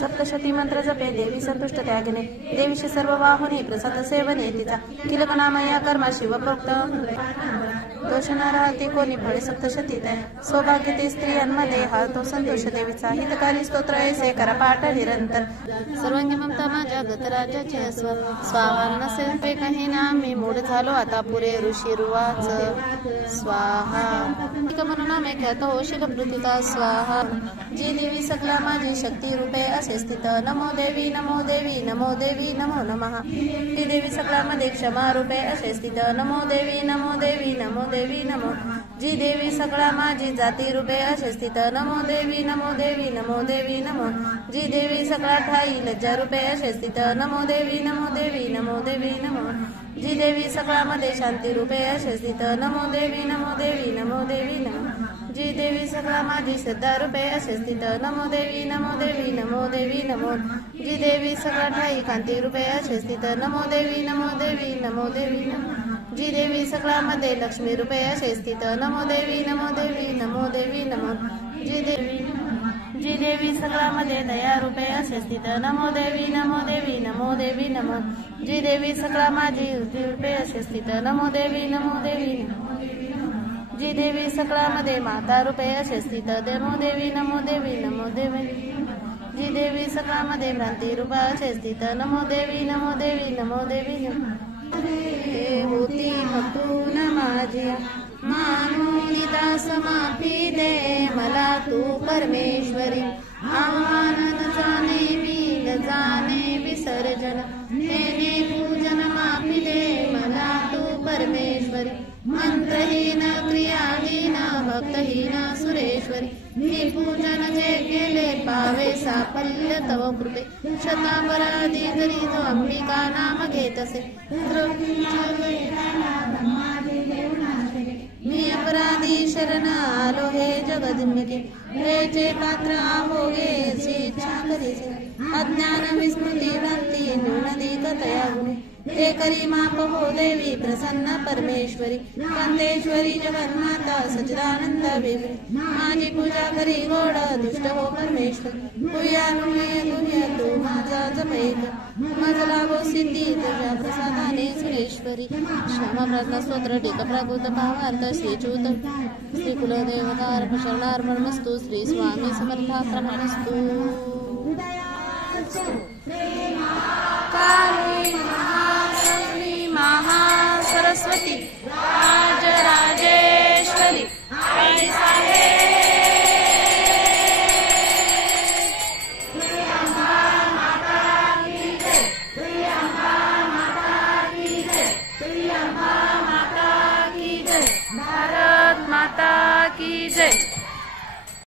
सप्तशती मंत्र जपे देवी संतुष्ट त्यागिने देवीशी सर्व वाहने प्रसाद सेवने तिचा किलक नामया कर्मा शिवप्रोक्त दोष न राहते कोणी फळे सप्तशतीत सौभाग्य ते स्त्रियांमध्ये हा तो संतोष देवीचा हितकारी स्तोत्र ऐसे करा पाठ निरंतर सर्वांगी ममता माझ्या गतराजाचे स्वाहा नसेल काही नाम मी मूढ झालो आता पुरे ऋषी रुवाच स्वाहा म्हणून मे ख्यात होशील पृथिका स्वाहा जी देवी सकला माझी शक्ती रूपे असे स्थित नमो देवी नमो देवी नमो देवी नमो नमः जी देवी सकलामध्ये क्षमा रूपे असे स्थित नमो देवी नमो देवी नमो देवी नमो जी देवी सकळा माझी जाती रूपे असे स्थित नमो देवी नमो देवी नमो देवी नमो जी देवी सकळा ठाई लज्जा रूपे असे स्थित नमो देवी नमो देवी नमो देवी नमो जी देवी सकळामध्ये शांती रूपे असे स्थित नमो देवी नमो देवी नमो देवी नमो जी देवी सकळा माझी श्रद्धा रूपे असे स्थित नमो देवी नमो देवी नमो देवी नमो जी देवी सकळा ठाई कांती रूपे असे स्थित नमो देवी नमो देवी नमो देवी नमो जी देवी सकळामध्ये लक्ष्मी रूपे असे स्थित नमो देवी नमो देवी नमो देवी नमो जी देवी सकळामध्ये दया रूपे असे स्थित नमो देवी नमो देवी नमो देवी नमो जी देवी सकळा माझी रूपे असे स्थित नमो देवी नमो देवी जी देवी सकळामध्ये माता रूपे असे स्थित नमो देवी नमो देवी नमो देवी जी देवी सकळामध्ये भ्रांती रूपा असे स्थित नमो देवी नमो देवी नमो देवी नमो होती भक्तून माझ्या मानून दास माफी दे मला तू परमेश्वरी आव्हान जाणे मी जाणे विसर्जन तेने पूजन माफी दे मला तू परमेश्वरी मंत्रहीन क्रियाहीन भक्तहीन सुरेश्वरी मी पूजन जे केले पावे साफल्य तव कृपे शतापराधी जरी तो अंबिका नाम घेतसे मी अपराधी शरण आलो हे जगदंबिके हेचे पात्र आहोगे इच्छा करीसे अज्ञान विस्मृती भ्रांती न्यूनधिक तया गुणे हे करी माप हो देवी प्रसन्न परमेश्वरी कांतेश्वरी जगन्माता सच्चिदानंद बेबी माझी पूजा करी गोड दुष्ट हो परमेश्वरी तुझ्या तू माझा जपैक माझा लागो सिद्धी तुझ्या प्रसादाने सुरेश्वरी क्षमा प्रार्थना स्तोत्र टीका प्राकृत भावार्थ श्रीच्युत श्री कुलदेवतार शरणार्पणमस्तु श्री स्वामी समर्थार्पणमस्तु